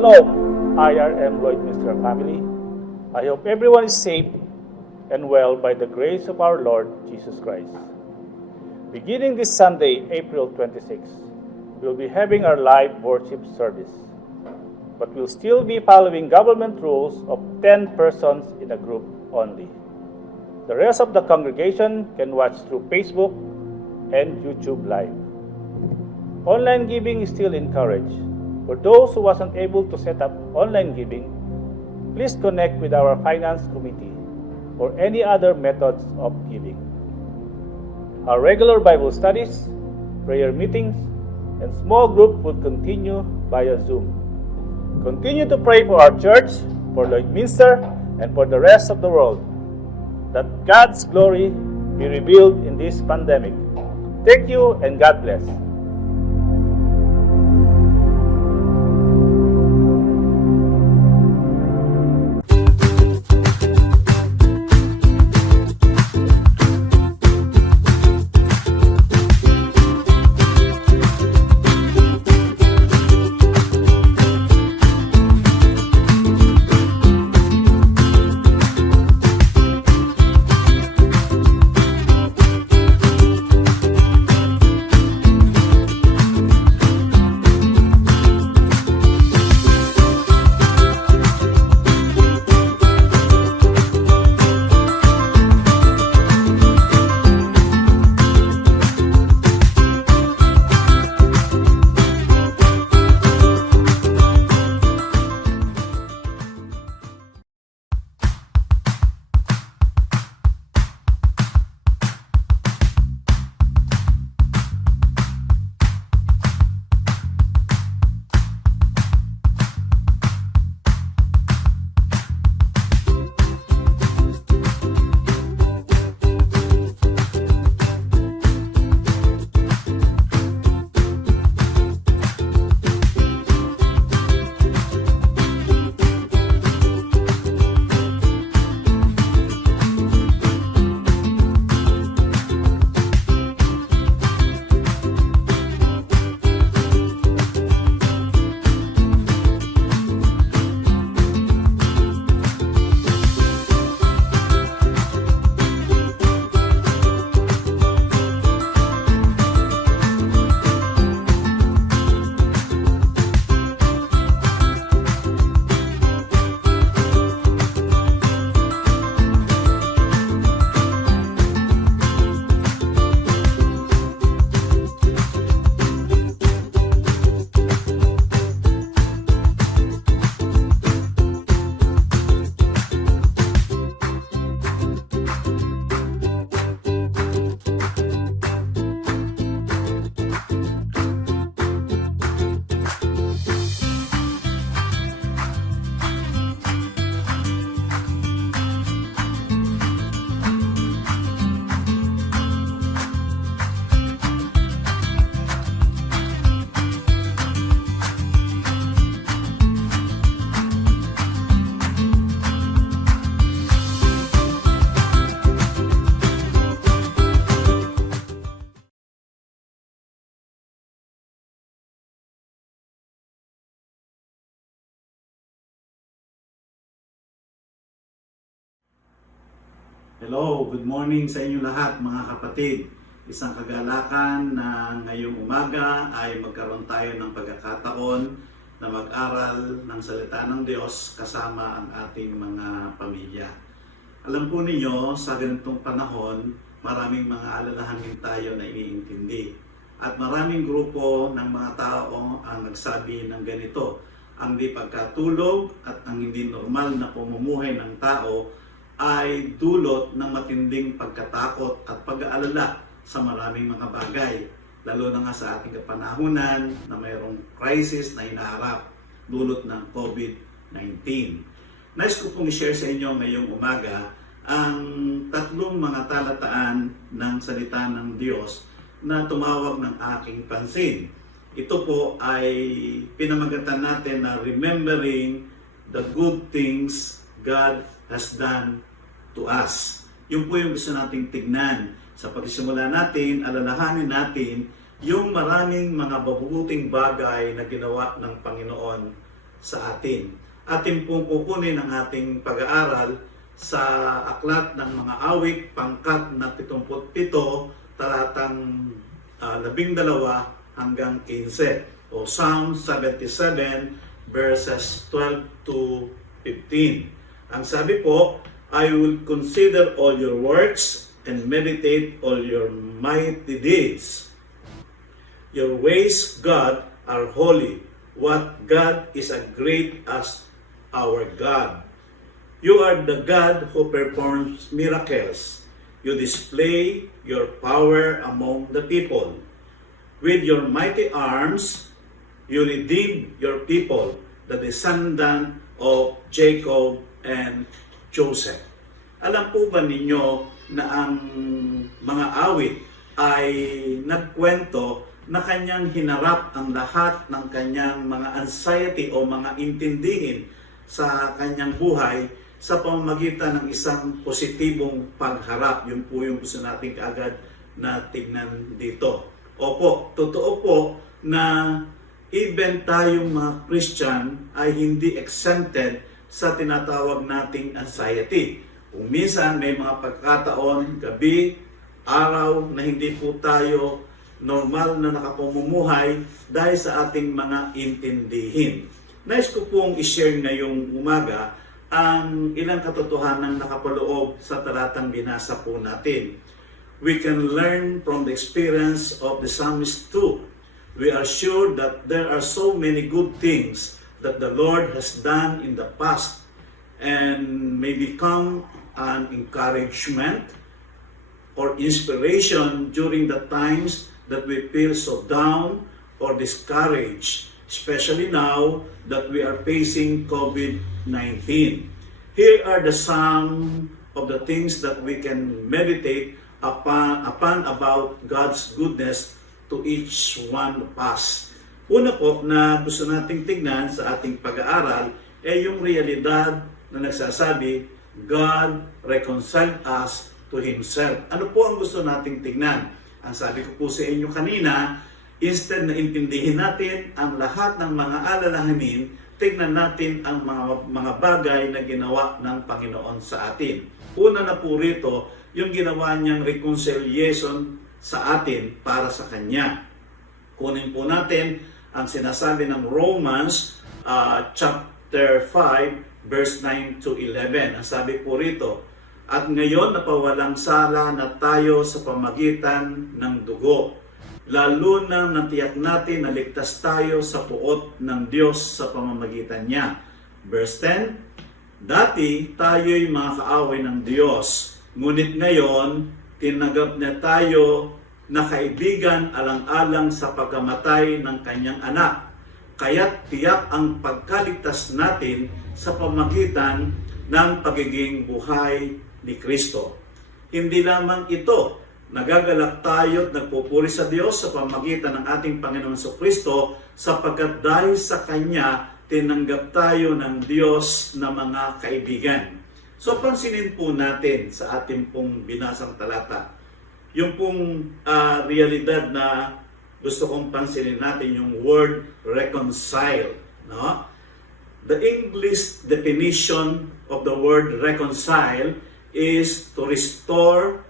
Shalom, IRM Lloydminster family. I hope everyone is safe and well by the grace of our Lord Jesus Christ. Beginning this Sunday, April 26, we'll be having our live worship service, but we'll still be following government rules of 10 persons in a group only. The rest of the congregation can watch through Facebook and YouTube Live. Online giving is still encouraged. For those who wasn't able to set up online giving, please connect with our finance committee or any other methods of giving. Our regular Bible studies, prayer meetings, and small group will continue via Zoom. Continue to pray for our church, for Lloydminster, and for the rest of the world, that God's glory be revealed in this pandemic. Thank you and God bless. Hello, good morning sa inyo lahat mga kapatid. Isang kagalakan na ngayong umaga ay magkaroon tayo ng pagkakataon na mag-aral ng salita ng Diyos kasama ang ating mga pamilya. Alam po ninyo, sa ganitong panahon, maraming mga alalahanin tayo na iniintindi. At maraming grupo ng mga tao ang nagsabi ng ganito, ang di pagkatulog at ang hindi normal na pamumuhay ng tao ay dulot ng matinding pagkatakot at pag-aalala sa maraming mga bagay, lalo na nga sa ating kapanahunan na mayroong crisis na hinaharap dulot ng COVID-19. Nais ko pong i-share sa inyo ngayong umaga ang tatlong mga talataan ng salita ng Diyos na tumawag ng aking pansin. Ito po ay pinamagatan natin na remembering the good things God has done to us. Yun po yung gusto nating tignan. Sa pagsisimula natin, alalahanin natin yung maraming mga mabubuting bagay na ginawa ng Panginoon sa atin. Atin pong kukunin ang ating pag-aaral sa Aklat ng Mga Awit, pangkat na 77, talatang 12 hanggang 15, o Psalm 77 verses 12 to 15. Ang sabi po, I will consider all your works and meditate all your mighty deeds. Your ways, God, are holy. What God is as great as our God. You are the God who performs miracles. You display your power among the people. With your mighty arms, you redeem your people, the descendant of Jacob and Joseph. Alam po ba ninyo na ang mga awit ay nagkwento na kanyang hinarap ang lahat ng kanyang mga anxiety o mga intindihin sa kanyang buhay sa pamamagitan ng isang positibong pagharap. Yun po yung gusto natin kaagad na tignan dito. Opo, totoo po na even tayong mga Christian ay hindi exempted sa tinatawag nating anxiety. Kung minsan may mga pagkataon, gabi, araw na hindi po tayo normal na nakapamumuhay dahil sa ating mga intindihin. Nais ko pong i-share ngayong umaga ang ilang katotohanan nakapaloob sa talatang binasa po natin. We can learn from the experience of the psalmist too. We are sure that there are so many good things that the Lord has done in the past and may become an encouragement or inspiration during the times that we feel so down or discouraged, especially now that we are facing COVID-19. Here are some of the things that we can meditate upon about God's goodness to each one of us. Una po na gusto nating tignan sa ating pag-aaral ay yung realidad na nagsasabi, God reconciled us to Himself. Ano po ang gusto nating tignan? Ang sabi ko po sa inyo kanina, instead na intindihin natin ang lahat ng mga alalahanin, tignan natin ang mga bagay na ginawa ng Panginoon sa atin. Una na po rito, yung ginawa niyang reconciliation sa atin para sa Kanya. Kunin po natin ang sinasabi ng Romans chapter 5 verse 9 to 11. Ang sabi po rito, at ngayon napawalang sala na tayo sa pamagitan ng dugo. Lalo na natiyak natin na ligtas tayo sa puot ng Diyos sa pamamagitan niya. Verse 10, dati tayo'y mga kaaway ng Diyos, ngunit ngayon tinanggap niya tayo na kaibigan alang-alang sa pagkamatay ng kanyang anak. Kaya't tiyak ang pagkaligtas natin sa pamamagitan ng pagiging buhay ni Kristo. Hindi lamang ito, nagagalak tayo at nagpupuri sa Diyos sa pamamagitan ng ating Panginoon sa Kristo sapagkat dahil sa Kanya, tinanggap tayo ng Diyos na mga kaibigan. So pansinin po natin sa ating pong binasang talata, yung pong realidad na gusto kong pansinin natin, yung word reconcile. No? The English definition of the word reconcile is to restore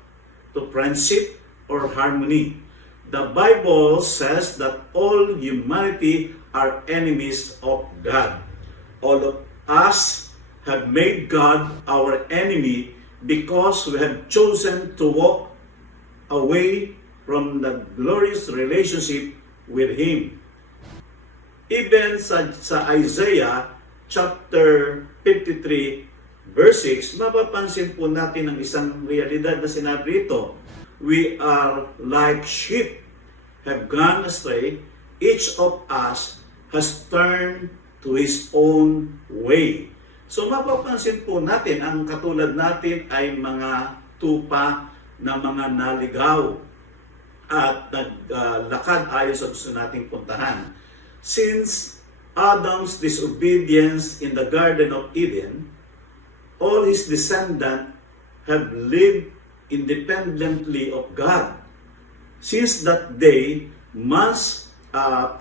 to friendship or harmony. The Bible says that all humanity are enemies of God. All of us have made God our enemy because we have chosen to walk away from the glorious relationship with Him. Even sa Isaiah chapter 53 verse 6, mapapansin po natin ang isang realidad na sinabi rito. We are like sheep, have gone astray. Each of us has turned to his own way. So mapapansin po natin, ang katulad natin ay mga tupa na mga naligaw at naglakad ayon sa gusto nating puntahan. Since Adam's disobedience in the Garden of Eden, all his descendants have lived independently of God. Since that day, man's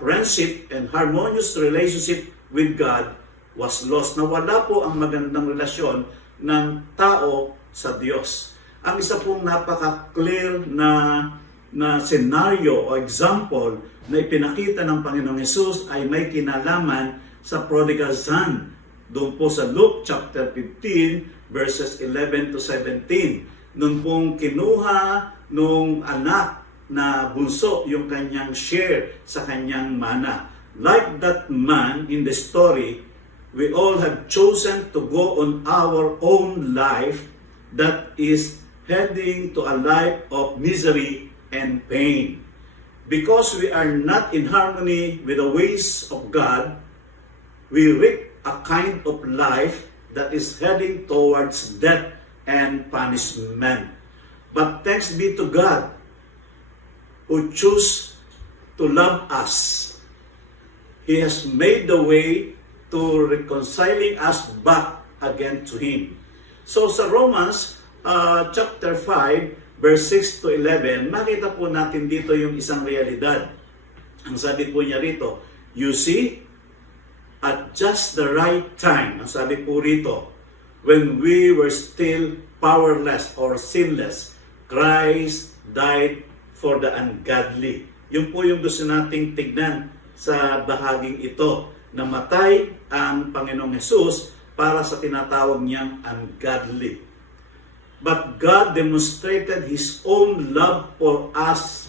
friendship and harmonious relationship with God was lost. Nawala po ang magandang relasyon ng tao sa Diyos. Ang isa pong napaka-clear na senaryo o example na ipinakita ng Panginoong Hesus ay may kinalaman sa prodigal son. Doon po sa Luke chapter 15 verses 11 to 17. Noon pong kinuha nung anak na bunso yung kanyang share sa kanyang mana. Like that man in the story, we all have chosen to go on our own life that is heading to a life of misery and pain. Because we are not in harmony with the ways of God, we reap a kind of life that is heading towards death and punishment. But thanks be to God who choose to love us. He has made the way to reconciling us back again to Him. So sa Romans chapter 5, verse 6 to 11, makita po natin dito yung isang realidad. Ang sabi po niya rito, you see, at just the right time, ang sabi po rito, when we were still powerless or sinless, Christ died for the ungodly. Yun po yung gusto nating tignan sa bahaging ito. Namatay ang Panginoong Hesus para sa tinatawag niyang ungodly. But God demonstrated His own love for us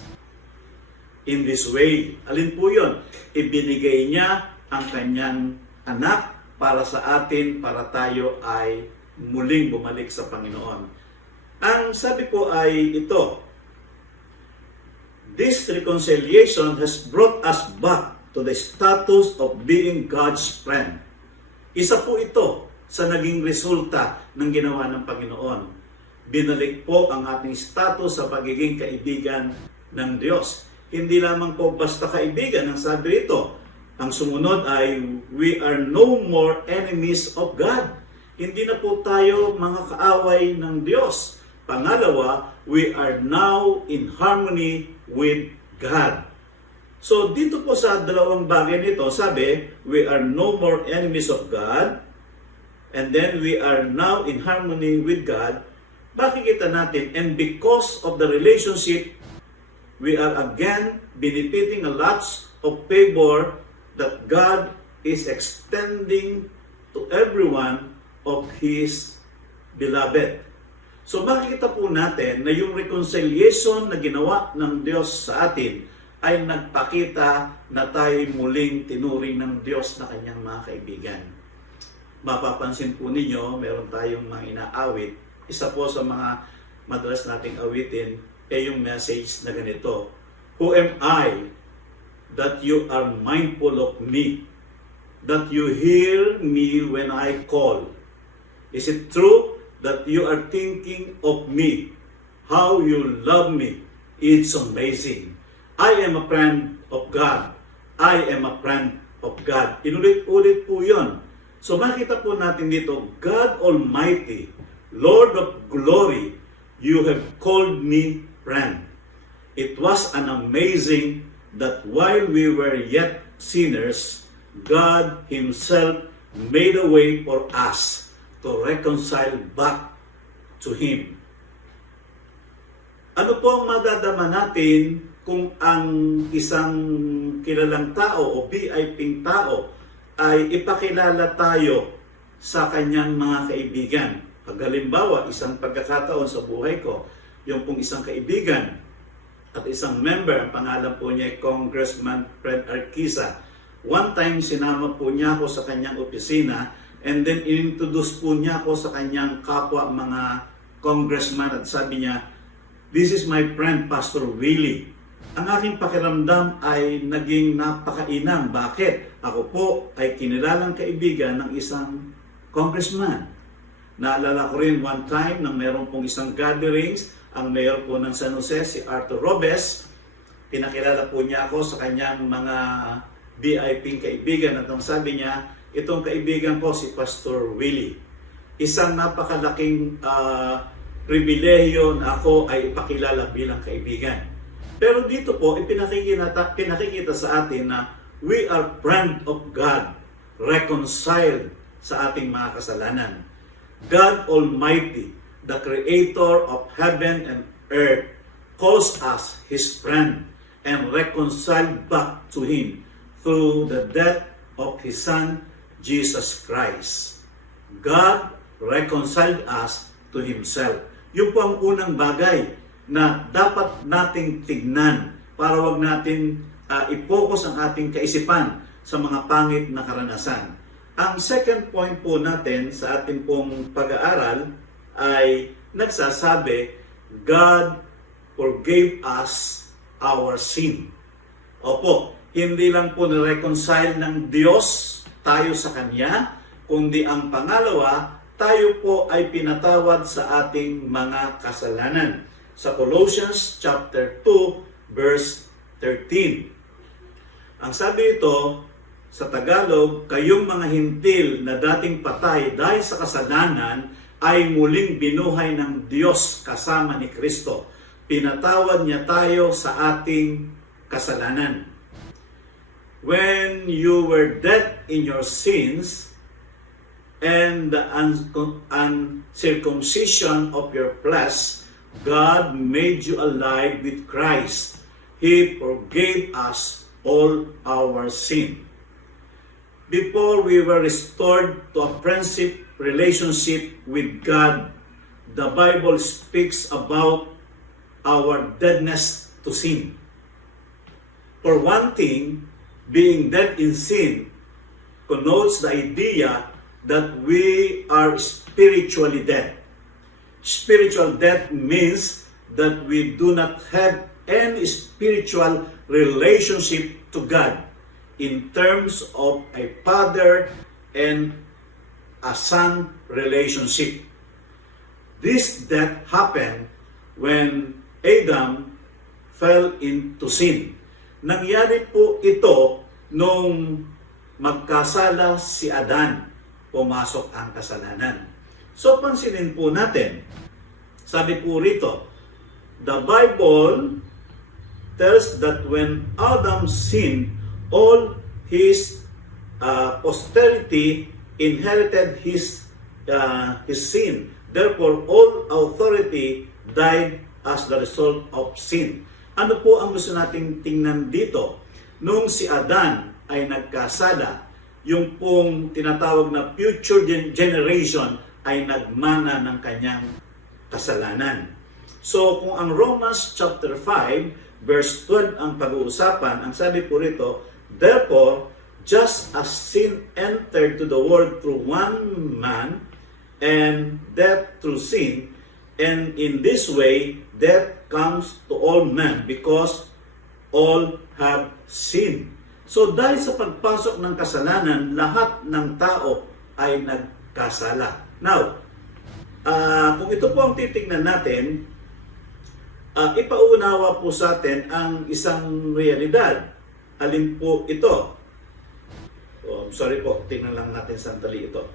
in this way. Alin po yun? Ibinigay niya ang kanyang anak para sa atin, para tayo ay muling bumalik sa Panginoon. Ang sabi po ay ito, this reconciliation has brought us back to the status of being God's friend. Isa po ito sa naging resulta ng ginawa ng Panginoon. Binalik po ang ating status sa pagiging kaibigan ng Diyos. Hindi lamang po basta kaibigan, ang sabi rito, ang sumunod ay, we are no more enemies of God. Hindi na po tayo mga kaaway ng Diyos. Pangalawa, we are now in harmony with God. So dito po sa dalawang bagay nito, sabi, we are no more enemies of God, and then we are now in harmony with God. Makikita natin, and because of the relationship, we are again benefiting a lot of favor that God is extending to everyone of His beloved. So makikita po natin na yung reconciliation na ginawa ng Diyos sa atin ay nagpakita na tayo muling tinuring ng Diyos na kanyang mga kaibigan. Mapapansin po ninyo, meron tayong mga inaawit. Isa po sa mga madalas nating awitin ay yung message na ganito, who am I that you are mindful of me, that you hear me when I call? Is it true that you are thinking of me, how you love me? It's amazing. I am a friend of God. I am a friend of God. Inulit-ulit po yun. So makita po natin dito, God Almighty, Lord of glory, you have called me friend. It was an amazing that while we were yet sinners, God Himself made a way for us to reconcile back to Him. Ano po ang madadama natin kung ang isang kilalang tao o VIP tao ay ipakilala tayo sa kanyang mga kaibigan? Pag halimbawa, isang pagkakataon sa buhay ko, yung pong isang kaibigan at isang member, ang pangalan po niya ay Congressman Fred Arquisa. One time, sinama po niya ako sa kanyang opisina and then inintroduce po niya ako sa kanyang kapwa mga congressman at sabi niya, this is my friend, Pastor Willie. Ang aking pakiramdam ay naging napakainam. Bakit? Ako po ay kinilalang kaibigan ng isang congressman. Naalala ko rin one time nang meron pong isang gatherings, ang mayor po ng San Jose, si Arthur Robes, pinakilala po niya ako sa kanyang mga VIP kaibigan at ang sabi niya, itong kaibigan ko si Pastor Willie. Isang napakalaking pribilehiyo na ako ay ipakilala bilang kaibigan. Pero dito po, pinakikita sa atin na we are friend of God. reconciled sa ating mga kasalanan. God Almighty, the Creator of heaven and earth, calls us His friend and reconciled back to Him through the death of His Son, Jesus Christ. God reconciled us to Himself. Yun po ang unang bagay na dapat nating tignan para wag natin i-focus ang ating kaisipan sa mga pangit na karanasan. Ang second point po natin sa ating pong pag-aaral ay nagsasabi, God forgave us our sin. Opo, hindi lang po na-reconcile ng Diyos tayo sa Kanya, kundi ang pangalawa, tayo po ay pinatawad sa ating mga kasalanan. Sa Colossians chapter 2, verse 13. Ang sabi ito, sa Tagalog, kayong mga hintil na dating patay dahil sa kasalanan ay muling binuhay ng Diyos kasama ni Kristo. Pinatawad niya tayo sa ating kasalanan. When you were dead in your sins and the uncircumcision of your flesh, God made you alive with Christ. He forgave us all our sin. Before we were restored to a friendship relationship with God, the Bible speaks about our deadness to sin. For one thing, being dead in sin connotes the idea that we are spiritually dead. Spiritual death means that we do not have any spiritual relationship to God in terms of a father and a son relationship. This death happened when Adam fell into sin. Nangyari po ito nung magkasala si Adan, pumasok ang kasalanan. So pansinin po natin, sabi po rito, the Bible tells that when Adam sinned, all his posterity inherited his sin. Therefore, all authority died as the result of sin. Ano po ang gusto nating tingnan dito? Nung si Adan ay nagkasala, yung pong tinatawag na future generation ay nagmana ng kanyang kasalanan. So, kung ang Romans chapter 5, verse 12 ang pag-uusapan, ang sabi po rito, therefore, just as sin entered to the world through one man, and death through sin, and in this way, death comes to all men because all have sinned. So dahil sa pagpasok ng kasalanan, lahat ng tao ay nagkasala. Now, kung ito po ang titignan natin, ipaunawa po sa atin ang isang realidad. Alin po ito? Sorry po, tingnan lang natin sandali ito.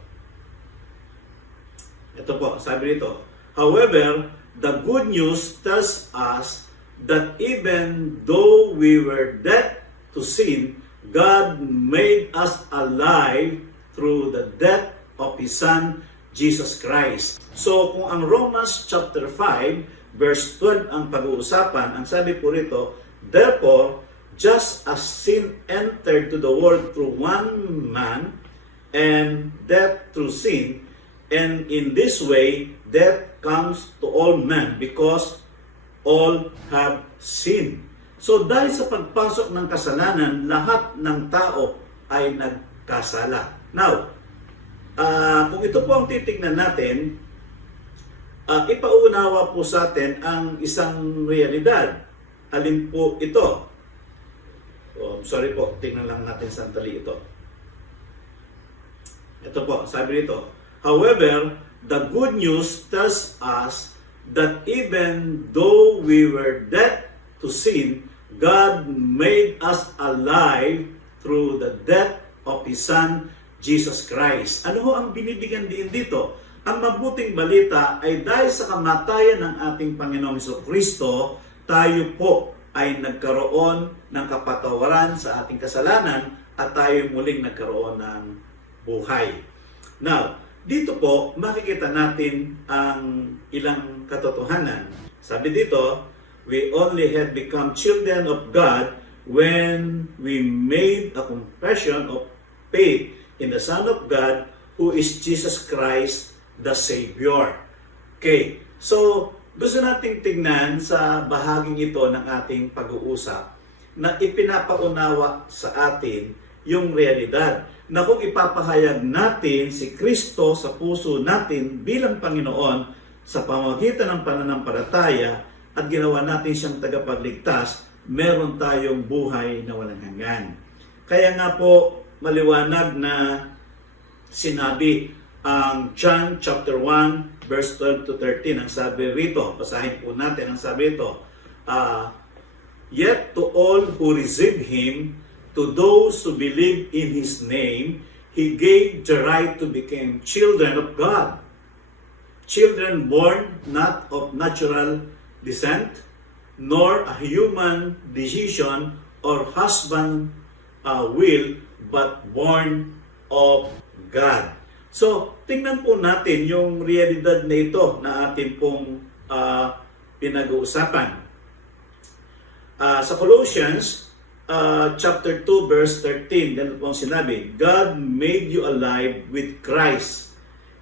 Ito po, sabi rito, however, the good news tells us that even though we were dead to sin, God made us alive through the death of His Son, Jesus Christ. So, kung ang Romans chapter 5, verse 12 ang pag-uusapan, ang sabi po rito, therefore, just as sin entered to the world through one man, and death through sin, and in this way, death comes to all men because all have sinned. So dahil sa pagpasok ng kasalanan, lahat ng tao ay nagkasala. Now, kung ito po ang titignan natin, ipaunawa po sa atin ang isang realidad. Alin po ito? Sorry po, tingnan lang natin sandali ito. Ito po, sabi rito, however, the good news tells us that even though we were dead to sin, God made us alive through the death of His Son, Jesus Christ. Ano ho ang binibigyan din dito? Ang mabuting balita ay dahil sa kamatayan ng ating Panginoong Jesucristo, tayo po ay nagkaroon ng kapatawaran sa ating kasalanan at tayo muling nagkaroon ng buhay. Now, dito po makikita natin ang ilang katotohanan. Sabi dito, we only had become children of God when we made a confession of faith in the Son of God, who is Jesus Christ, the Savior. Okay, so gusto nating tignan sa bahaging ito ng ating pag-uusap na ipinapaunawa sa atin yung realidad na kung ipapahayag natin si Kristo sa puso natin bilang Panginoon sa pamamagitan ng pananampalataya at ginawa natin siyang tagapagligtas, meron tayong buhay na walang hanggan. Kaya nga po maliwanag na sinabi ang John chapter 1 verse 12 to 13, ang sabi rito, basahin po natin ang sabi rito, yet to all who receive Him, to those who believe in His name, He gave the right to become children of God. Children born not of natural descent, nor a human decision or husband will, but born of God. So, tingnan po natin yung realidad na ito na atin pong pinag-uusapan. Sa Colossians chapter 2 verse 13, ganito pong sinabi, God made you alive with Christ.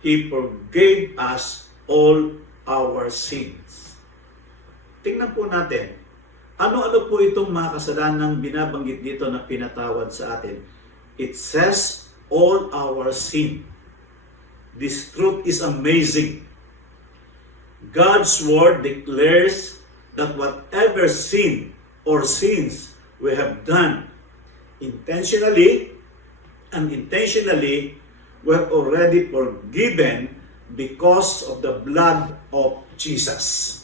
He forgave us all our sins. Tingnan po natin, ano-ano po itong mga kasalanang binabanggit dito na pinatawad sa atin? It says, all our sin. This truth is amazing. God's word declares that whatever sin or sins we have done intentionally, unintentionally, we're already forgiven because of the blood of Jesus.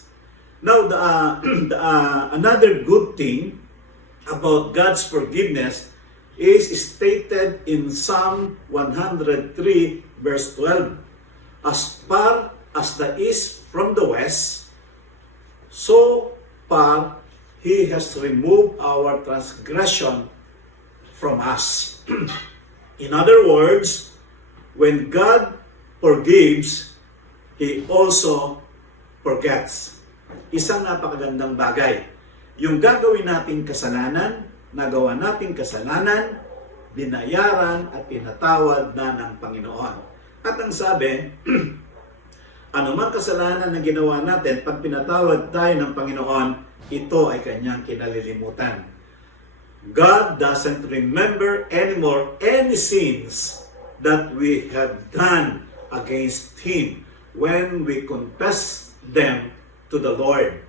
Now, another good thing about God's forgiveness is stated in Psalm 103 verse 12. As far as the east from the west, so far He has removed our transgression from us. In other words, when God forgives, He also forgets. Isang napakagandang bagay. Yung gagawin nating kasalanan, nagawa nating kasalanan, binayaran at pinatawad na ng Panginoon. At ang sabi, anumang kasalanan na ginawa natin, pag pinatawad tayo ng Panginoon, ito ay kanyang kinalilimutan. God doesn't remember anymore any sins that we have done against Him when we confess them to the Lord.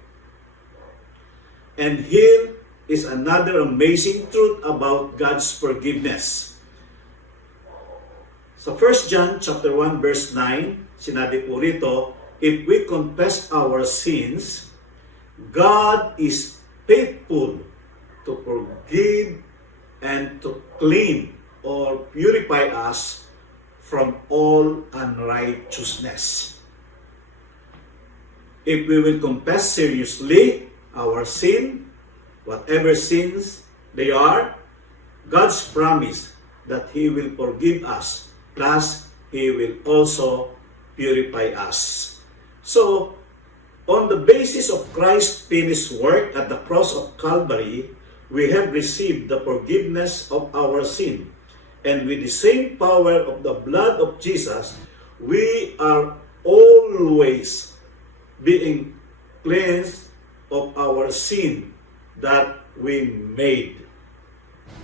And here is another amazing truth about God's forgiveness. Sa 1 John chapter 1 verse 9, sinabi po rito, if we confess our sins, God is faithful to forgive and to clean or purify us from all unrighteousness. If we will confess seriously our sin, whatever sins they are, God's promise that He will forgive us, plus He will also purify us. So, on the basis of Christ's finished work at the cross of Calvary, we have received the forgiveness of our sin. And with the same power of the blood of Jesus, we are always being cleansed of our sin that we made.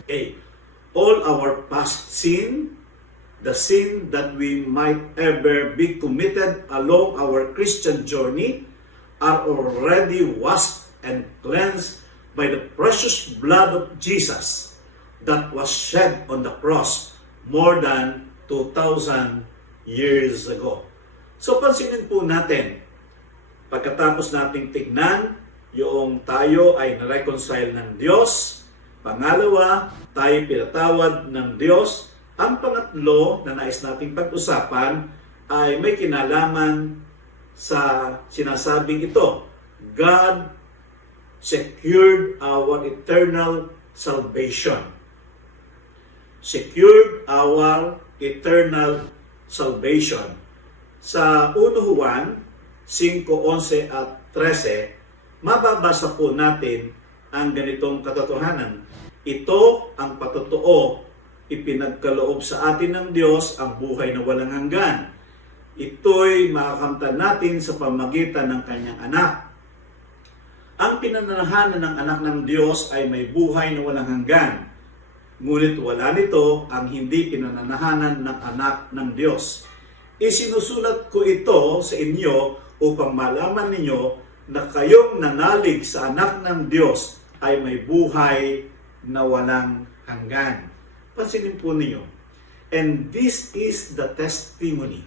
Okay. All our past sin, the sin that we might ever be committed along our Christian journey, are already washed and cleansed by the precious blood of Jesus that was shed on the cross more than 2,000 years ago. So pansinin po natin, pagkatapos nating tignan, yung tayo ay na-reconcile ng Diyos. Pangalawa, tayo pinatawad ng Diyos. Ang pangatlo na nais nating pag-usapan ay may kinalaman sa sinasabing ito. God secured our eternal salvation. secured our eternal salvation. Sa 1 Juan 5:11 at 13, mababasa po natin ang ganitong katotohanan. Ito ang patotoo, ipinagkaloob sa atin ng Diyos ang buhay na walang hanggan. Ito'y makakamtan natin sa pamagitan ng kanyang anak. Ang pinananahanan ng anak ng Diyos ay may buhay na walang hanggan. Ngunit wala nito ang hindi pinananahanan ng anak ng Diyos. Isinusulat ko ito sa inyo upang malaman ninyo na kayong nanalig sa anak ng Diyos ay may buhay na walang hanggan. Pansinin po ninyo. And this is the testimony.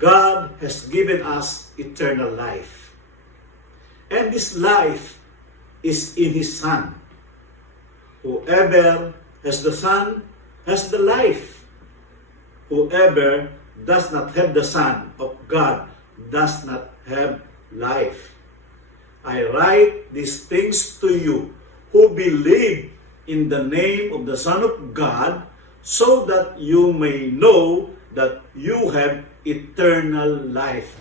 God has given us eternal life. And this life is in His Son. Whoever has the Son has the life. Whoever does not have the Son of God does not have life. I write these things to you who believe in the name of the Son of God, so that you may know that you have eternal life.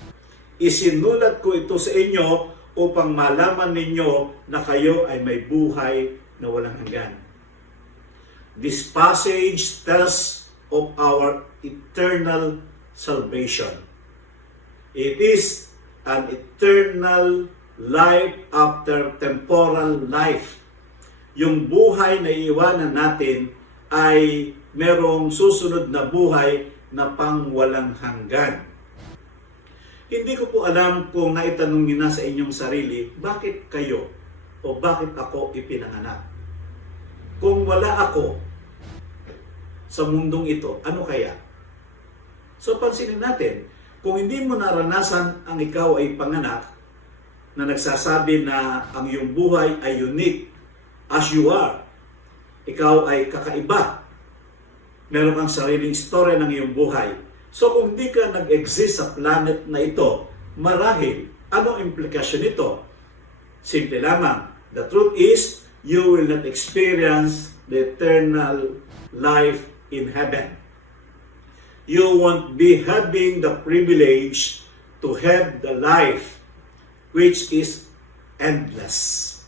Isinulat ko ito sa inyo upang malaman ninyo na kayo ay may buhay na walang hanggan. This passage tells of our eternal salvation. It is an eternal life after temporal life. Yung buhay na iiwanan natin ay merong susunod na buhay na pang walang hanggan. Hindi ko po alam kung naitanong niyo na sa inyong sarili, bakit kayo o bakit ako ipinanganak? Kung wala ako sa mundong ito, ano kaya? So pansinin natin, kung hindi mo naranasan ang ikaw ay panganak, na nagsasabi na ang iyong buhay ay unique as you are, ikaw ay kakaiba, meron kang sariling story ng iyong buhay. So kung di ka nag-exist sa planet na ito, marahil, anong implikasyon nito? Simple lamang. The truth is, you will not experience the eternal life in heaven. You won't be having the privilege to have the life which is endless.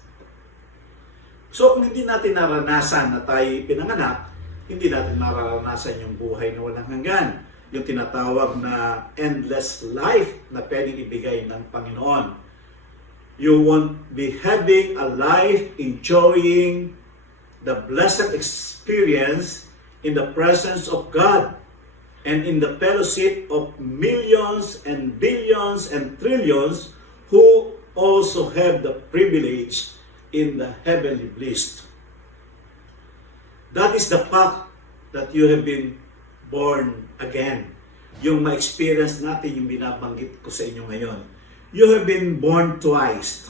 So kung hindi natin naranasan na tayo pinanganak, hindi natin mararanasan yung buhay na walang hanggan. Yung tinatawag na endless life na pwedeng ibigay ng Panginoon. You won't be having a life enjoying the blessed experience in the presence of God and in the fellowship of millions and billions and trillions who also have the privilege in the heavenly bliss. That is the fact that you have been born again. Yung ma-experience natin yung binabanggit ko sa inyo ngayon. You have been born twice.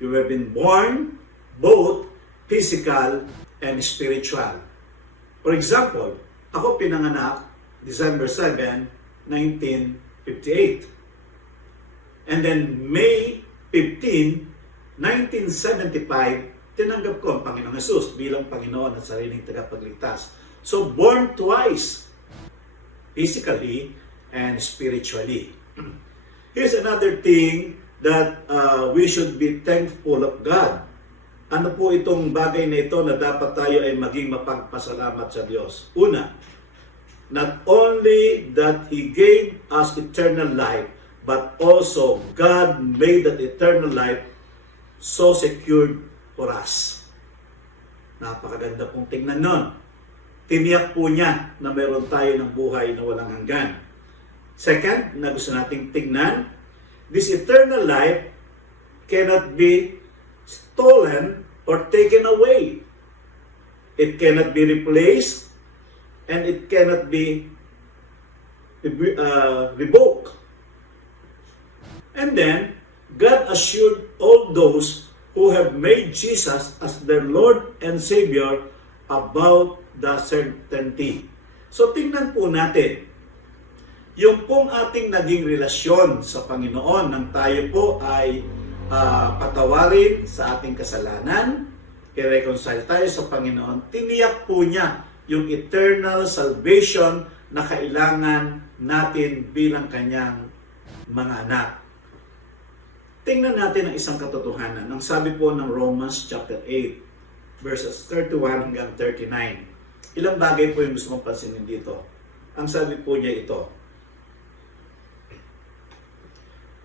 You have been born both physical and spiritual. For example, ako pinanganak December 7, 1958. And then May 15, 1975, tinanggap ko ang Panginoong Jesus bilang Panginoon at sariling tagapagligtas. So, born twice, physically and spiritually. Here's another thing that we should be thankful of God. Ano po itong bagay na ito na dapat tayo ay maging mapagpasalamat sa Diyos? Una, not only that He gave us eternal life, but also God made that eternal life so secured for us. Napakaganda pong tingnan nun. Tiniyak po niya na meron tayo ng buhay na walang hanggan. Second, na gusto nating tingnan, this eternal life cannot be stolen or taken away. It cannot be replaced and it cannot be revoked. And then, God assured all those who have made Jesus as their Lord and Savior about the certainty. So tingnan po natin, yung pong ating naging relasyon sa Panginoon nang tayo po ay patawarin sa ating kasalanan, i-reconcile tayo sa Panginoon, tiniyak po niya yung eternal salvation na kailangan natin bilang kanyang mga anak. Tingnan natin ang isang katotohanan. Ang sabi po ng Romans chapter 8, verses 31 hanggang 39. Ilang bagay po yung gusto mong pansinin dito. Ang sabi po niya ito,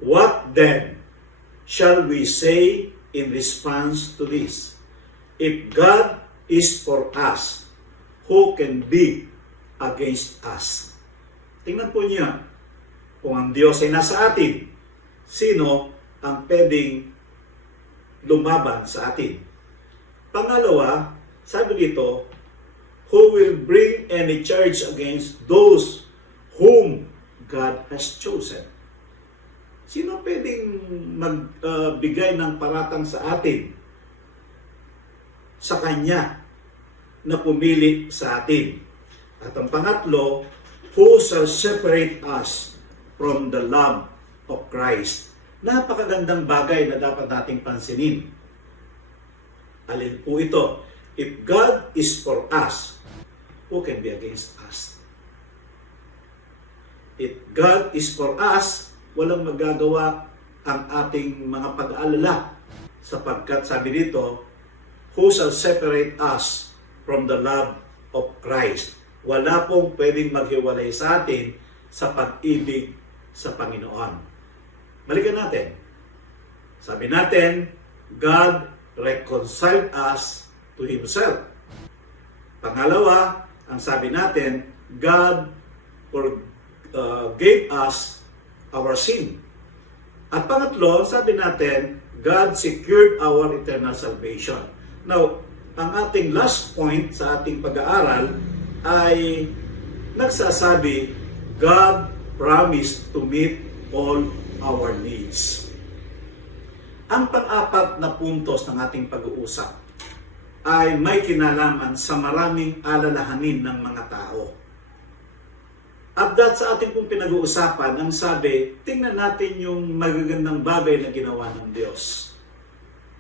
"What then shall we say in response to this? If God is for us, who can be against us?" Tingnan po niyo, kung ang Diyos ay nasa atin, sino ang pwedeng lumaban sa atin? Pangalawa, sabi dito, who will bring any charge against those whom God has chosen? Sino pwedeng magbigay ng paratang sa atin? Sa Kanya na pumili sa atin. At ang pangatlo, who shall separate us from the love of Christ? Napakagandang bagay na dapat nating pansinin. Alin po ito? If God is for us, who can be against us? If God is for us, walang magagawa ang ating mga pag-aalala. Sapagkat sabi dito, who shall separate us from the love of Christ? Wala pong pwedeng maghiwalay sa atin sa pag-ibig sa Panginoon. Balikan natin. Sabi natin, God reconciled us to Himself. Pangalawa, ang sabi natin, God gave us our sin. At pangatlo, sabi natin, God secured our eternal salvation. Now, ang ating last point sa ating pag-aaral ay nagsasabi, God promised to meet all our needs. Ang pang-apat na puntos ng ating pag-uusap ay may kinalaman sa maraming alalahanin ng mga tao. At that sa ating pong pinag-uusapan, ang sabi, tingnan natin yung magagandang bagay na ginawa ng Diyos.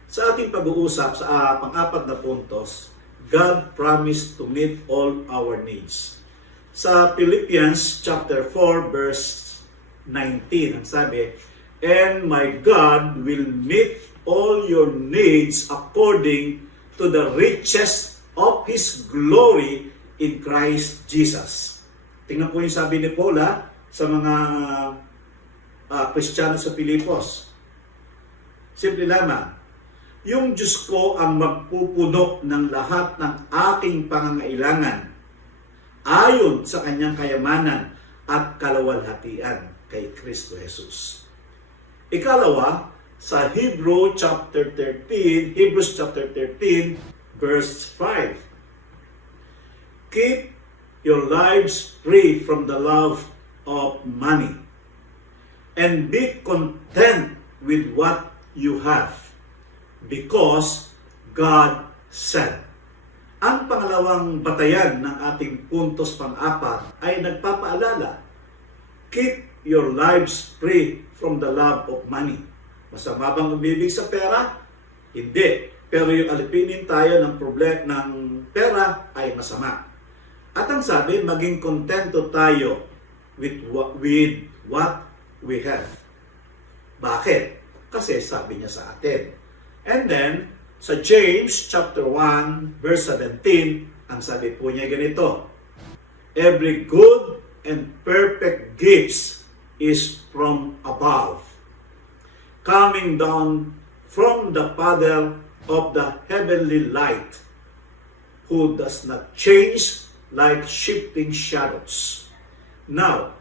Sa ating pag-uusap, sa pang-apat na puntos, God promised to meet all our needs. Sa Philippians chapter 4 verse 19, ang sabi, "And my God will meet all your needs according to the riches of His glory in Christ Jesus." Tingnan po yung sabi ni Paula sa mga Kristiyano sa Pilipos. Simple lamang, yung Diyos ko ang magpupuno ng lahat ng aking pangangailangan ayon sa kanyang kayamanan at kalawalhatian kay Kristo Jesus. Ikalawa, sa Hebrews chapter 13, verse 5. Keep your lives free from the love of money and be content with what you have, because God said. Ang pangalawang batayan ng ating puntos pang-apat ay nagpapaalala, keep your lives free from the love of money. Masama bang umibig sa pera? Hindi. Pero yung alipinin tayo ng problema ng pera ay masama. At ang sabi, maging kontento tayo with what we have. Bakit? Kasi sabi niya sa atin. And then, sa James chapter 1, verse 17, ang sabi po niya ganito, "Every good and perfect gift is from above, coming down from the Father of the heavenly light, who does not change like shifting shadows." Now,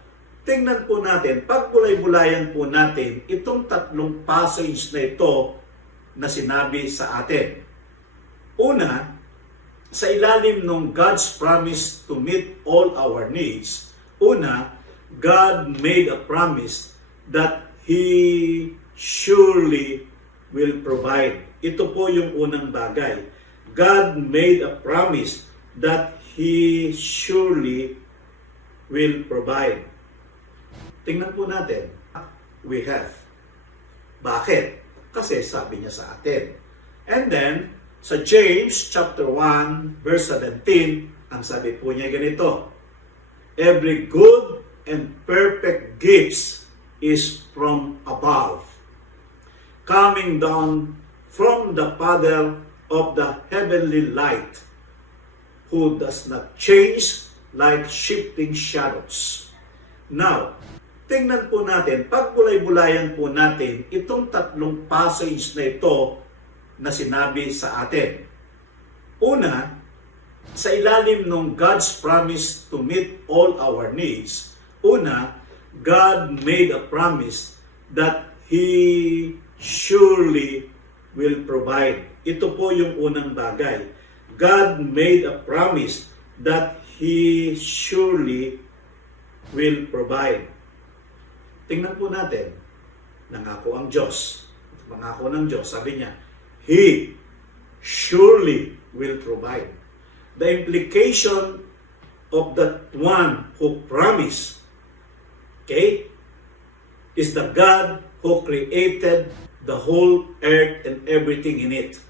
tingnan po natin, pagbulay-bulayan po natin itong tatlong passage na ito na sinabi sa atin. Una, sa ilalim ng God's promise to meet all our needs, una, God made a promise that He surely will provide. Ito po yung unang bagay. God made a promise that He surely will provide. Tingnan po natin, we have. Bakit? Kasi sabi niya sa atin. And then, sa James chapter 1, verse 17, Ang sabi po niya ganito, every good and perfect gifts is from above, coming down from the Father of the heavenly light, who does not change like shifting shadows. Now, tingnan po natin, pagbulay-bulayan po natin itong tatlong passage na ito na sinabi sa atin. Una, sa ilalim ng God's promise to meet all our needs, una, God made a promise that He surely will provide. Ito po yung unang bagay. God made a promise that He surely will provide. Tingnan po natin, nangako ang Diyos. Pangako ng Diyos, sabi niya, He surely will provide. The implication of that one who promised, okay, is the God who created the whole earth and everything in it.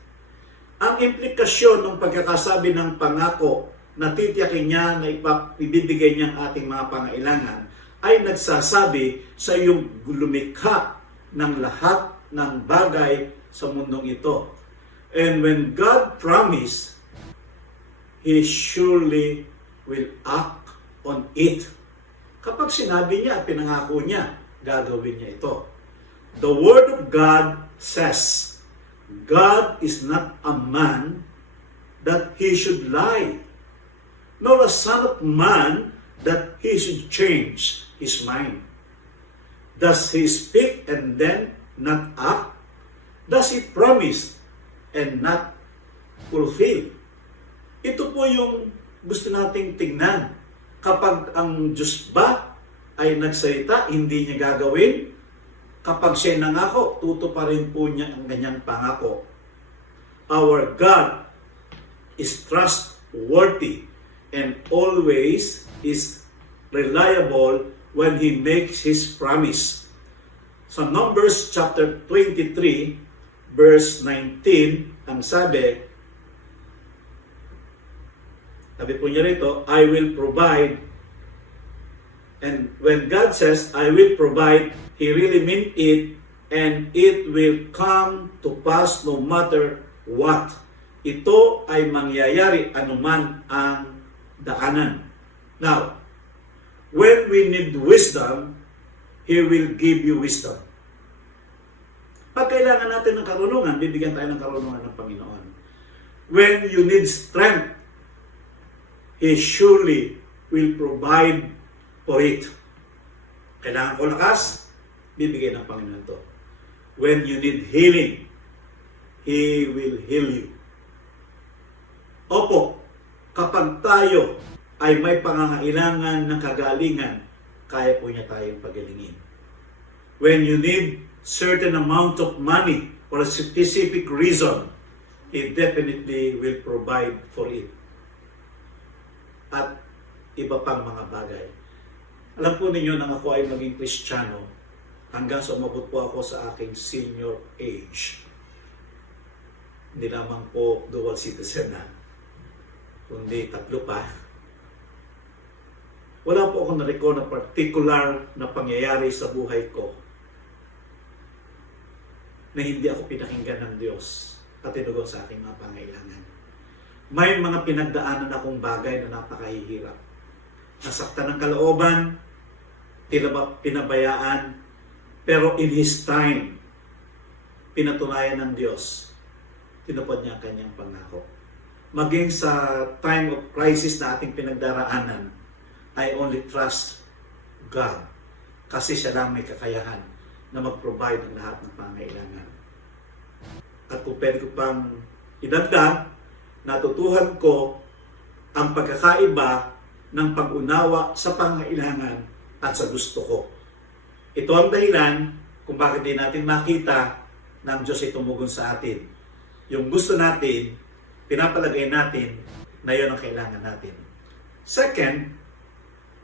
Ang implikasyon ng pagkakasabi ng pangako na titiyakin niya na ibibigay niya ang ating mga pangailangan ay nagsasabi sa iyong lumikha ng lahat ng bagay sa mundong ito. And when God promised, He surely will act on it. Kapag sinabi niya at pinangako niya, gagawin niya ito. The Word of God says, God is not a man that He should lie, nor a son of man that He should change His mind. Does He speak and then not act? Does He promise and not fulfill? Ito po yung gusto nating tingnan. Kapag ang Diyos ba ay nagsalita, hindi niya gagawin. Kapag siya nangako, tutuparin po niya ang ganyang pangako. Our God is trustworthy and always is reliable when He makes His promise. Sa Numbers chapter 23, verse 19, ang sabi po niya rito, I will provide. And when God says, I will provide, He really meant it, and it will come to pass no matter what. Ito ay mangyayari anuman ang daanan. Now, when we need wisdom, He will give you wisdom. Pag kailangan natin ng karunungan, bibigyan tayo ng karunungan ng Panginoon. When you need strength, He surely will provide for it. Kailangan ko lakas, bibigay ng Panginoon ito. When you need healing, He will heal you. Opo, kapag tayo ay may pangangailangan ng kagalingan, kaya po niya tayong pagalingin. When you need certain amount of money for a specific reason, He definitely will provide for it. At iba pang mga bagay. Alam po ninyo nang ako ay maging Kristiyano hanggang sa umabot po ako sa aking senior age. Hindi lamang po dual citizen na, kundi 3 pa. Wala po akong na-record na particular na pangyayari sa buhay ko na hindi ako pinakinggan ng Diyos at tinugon sa aking mga pangailangan. May mga pinagdaanan akong bagay na napakahihirap. Nasaktan ng kalooban, pinabayaan, pero in His time, pinatunayan ng Diyos, tinupad niya ang kanyang pangako. Maging sa time of crisis na ating pinagdaraanan, I only trust God kasi siya lang may kakayahan na mag-provide ng lahat ng pangailangan. At kung pwede ko pang idagdag, natutuhan ko ang pagkakaiba ng pag-unawa sa pangailangan at sa gusto ko. Ito ang dahilan kung bakit di natin makita ng Diyos ay tumugon sa atin. Yung gusto natin, pinapalagay natin na yun ang kailangan natin. Second,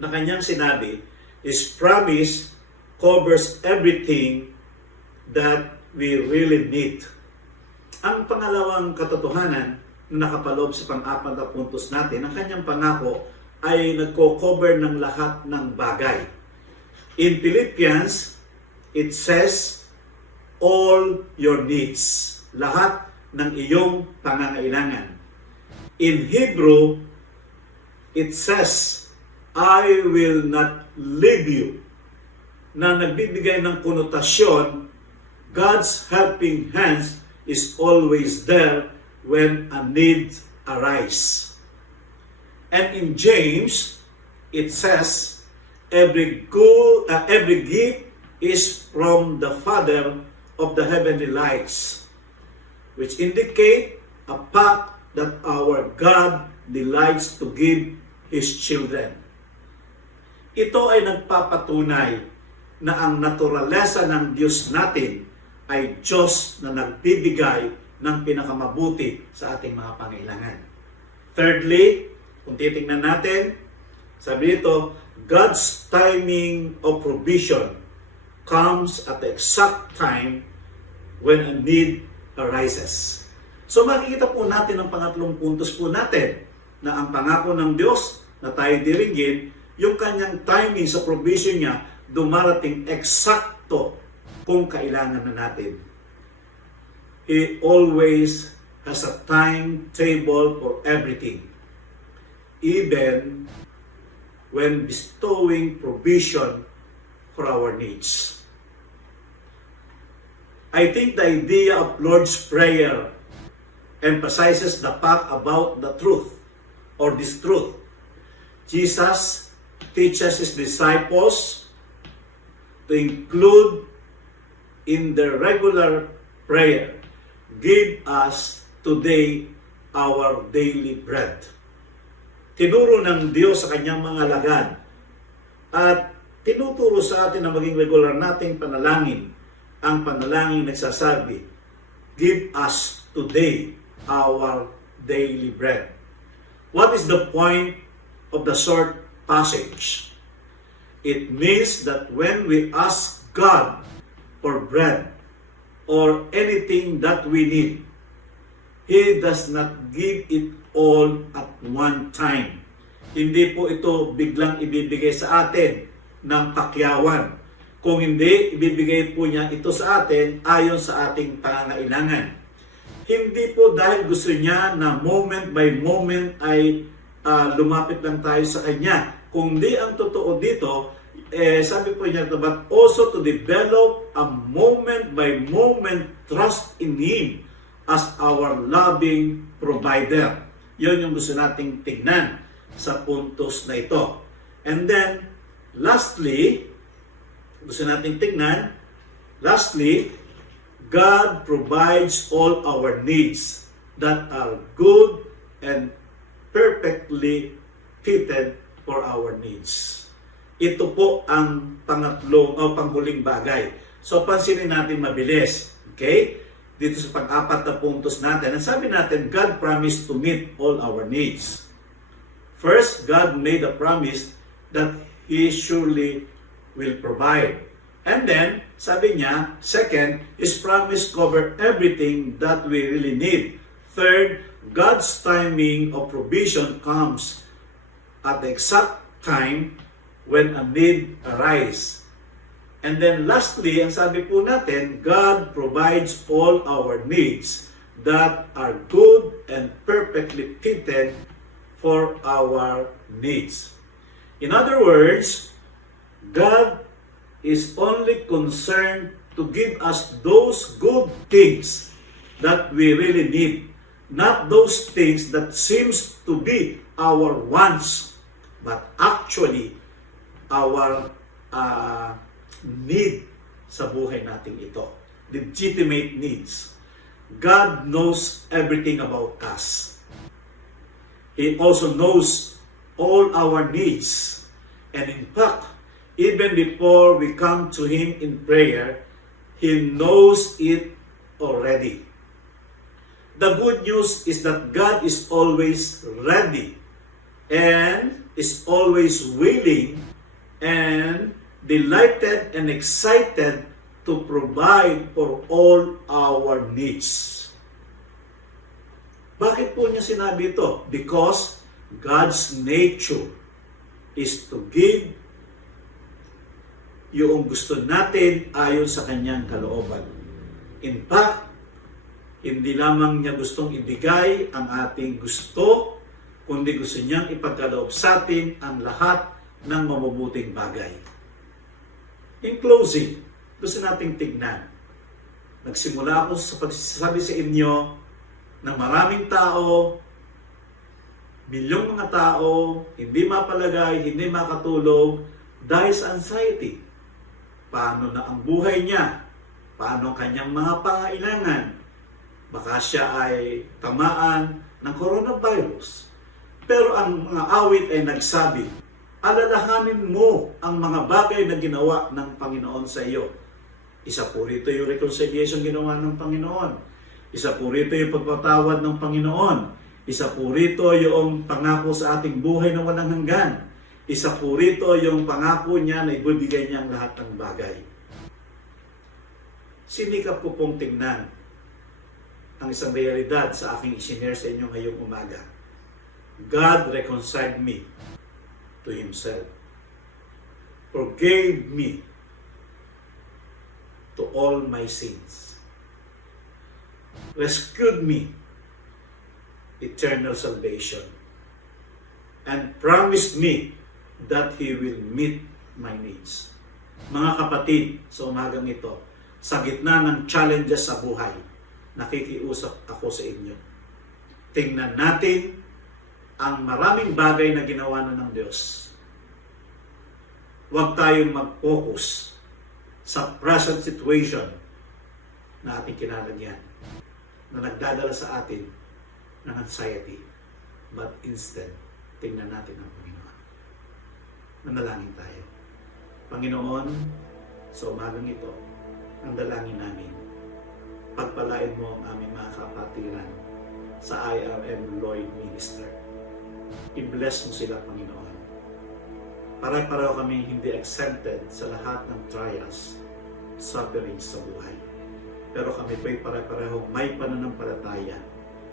na kanyang sinabi, is promise covers everything that we really need. Ang pangalawang katotohanan na nakapaloob sa pang-apat na puntos natin, ang kanyang pangako ay nagko-cover ng lahat ng bagay. In Philippians, it says, all your needs. Lahat ng iyong pangangailangan. In Hebrew, it says, I will not leave you, na nagbibigay ng konotasyon, God's helping hands is always there when a need arises. And in James, it says, every gift is from the Father of the heavenly lights, which indicate a fact that our God delights to give His children. Ito ay nagpapatunay na ang naturalesa ng Diyos natin ay Diyos na nagbibigay ng pinakamabuti sa ating mga pangailangan. Thirdly, kung titingnan natin, sabi dito, God's timing of provision comes at the exact time when a need arises. So makikita po natin ang pangatlong puntos po natin na ang pangako ng Diyos na tayo diringgin, yung kanyang timing sa provision niya dumarating eksakto kung kailangan na natin. He always has a timetable for everything, even when bestowing provision for our needs. I think the idea of Lord's Prayer emphasizes the fact about the truth or this truth. Jesus teaches His disciples to include in their regular prayer, give us today our daily bread. Tinuro ng Diyos sa kanyang mga alagad at tinuturo sa atin na maging regular nating panalangin. Ang panalangin nagsasabi, give us today our daily bread. What is the point of the short passage? It means that when we ask God for bread or anything that we need, He does not give it all at one time. Hindi po ito biglang ibibigay sa atin ng pakyawan. Kung hindi, ibibigay po niya ito sa atin ayon sa ating pangangailangan. Hindi po dahil gusto niya na moment by moment ay lumapit lang tayo sa Kanya. Kung di ang totoo dito, sabi po niya, but also to develop a moment by moment trust in Him as our loving provider. Yun yung gusto nating tignan sa puntos na ito. And then, lastly, gusto nating tignan, God provides all our needs that are good and perfectly fitted for our needs. Ito po ang pangatlong o panghuling bagay. So pansinin natin mabilis. Okay? Dito sa pang-apat na puntos natin, ang sabi natin, God promised to meet all our needs. First, God made a promise that He surely will provide. And then, sabi niya, second, His promise cover everything that we really need. Third, God's timing of provision comes at the exact time when a need arises. And then lastly, ang sabi po natin, God provides all our needs that are good and perfectly fitted for our needs. In other words, God is only concerned to give us those good things that we really need, not those things that seems to be our wants, but actually our need sa buhay natin ito. Legitimate needs. God knows everything about us. He also knows all our needs. And in fact, even before we come to Him in prayer, He knows it already. The good news is that God is always ready and is always willing and delighted and excited to provide for all our needs. Bakit po niya sinabi ito? Because God's nature is to give yung gusto natin ayon sa kanyang kalooban. In fact, hindi lamang niya gustong ibigay ang ating gusto, kundi gusto niyang ipagkaloob sa atin ang lahat ng mabubuting bagay. In closing, gusto nating tignan. Nagsimula ako sa pagsasabi sa inyo na maraming tao, milyong mga tao, hindi mapalagay, hindi makatulog dahil sa anxiety. Paano na ang buhay niya? Paano ang kanyang mga pangailangan? Baka siya ay tamaan ng coronavirus. Pero ang mga awit ay nagsabi, alalahanin mo ang mga bagay na ginawa ng Panginoon sa iyo. Isa po rito yung reconciliation ginawa ng Panginoon. Isa po rito yung pagpatawad ng Panginoon. Isa po rito yung pangako sa ating buhay na walang hanggan. Isa po rito yung pangako niya na ibibigay niya ang lahat ng bagay. Sinikap ko pong tingnan ang isang realidad sa aking isinare sa inyo ngayong umaga. God reconciled me to Himself. Forgave me to all my sins. Rescued me eternal salvation. And promised me that He will meet my needs. Mga kapatid, sa umagang ito, sa gitna ng challenges sa buhay, nakikiusap ako sa inyo. Tingnan natin ang maraming bagay na ginawa na ng Diyos. Huwag tayong mag-focus sa present situation na ating kinalagyan, na nagdadala sa atin ng anxiety. But instead, tingnan natin ang Panginoon. Manalangin tayo. Panginoon, sa umagang ito, ang dalangin namin, pagpalain mo ang aming mga kapatiran sa IRM Lloyd Minister. I-bless mo sila, Panginoon. Pare-pareho kami hindi exempted sa lahat ng trials, sufferings sa buhay. Pero kami po'y pare-pareho may pananampalataya.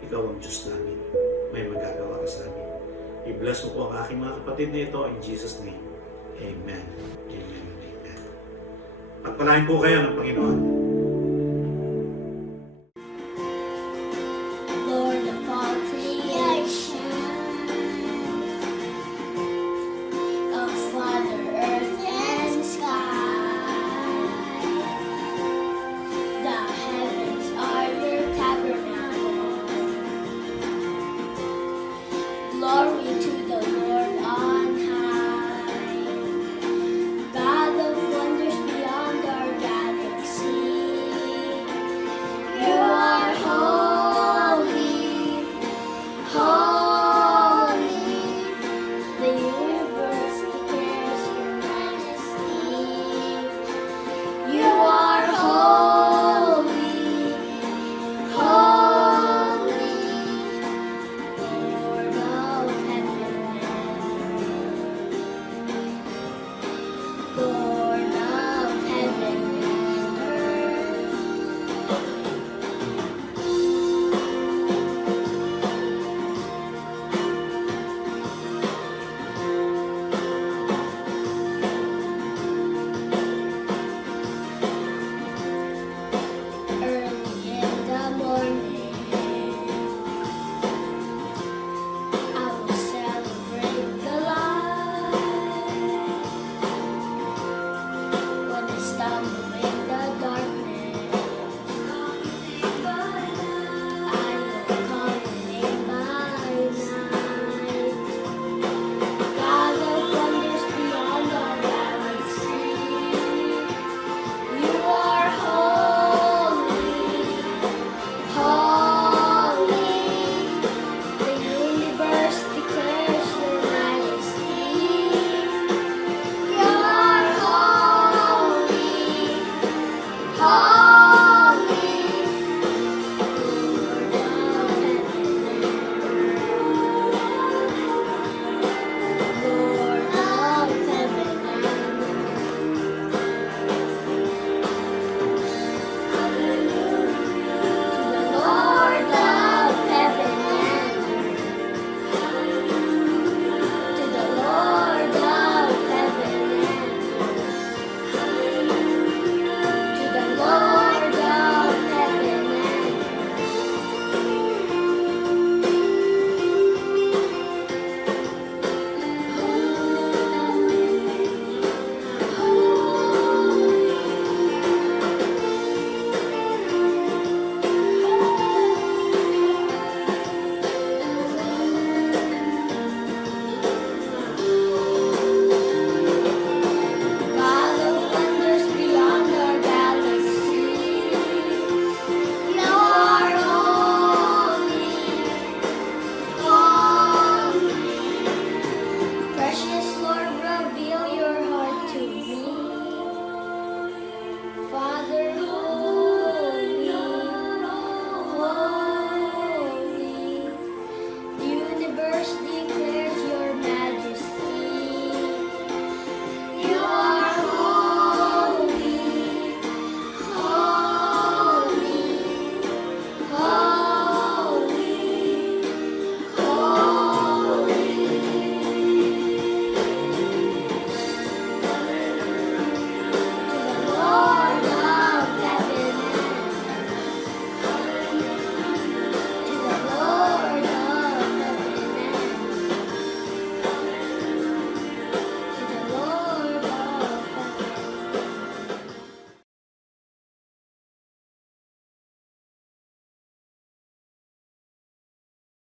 Ikaw ang Diyos namin. May magagawa ka sa amin. I-bless mo po ang aking mga kapatid na ito in Jesus' name. Amen. Amen. Amen. Pagpalain po kayo ng Panginoon.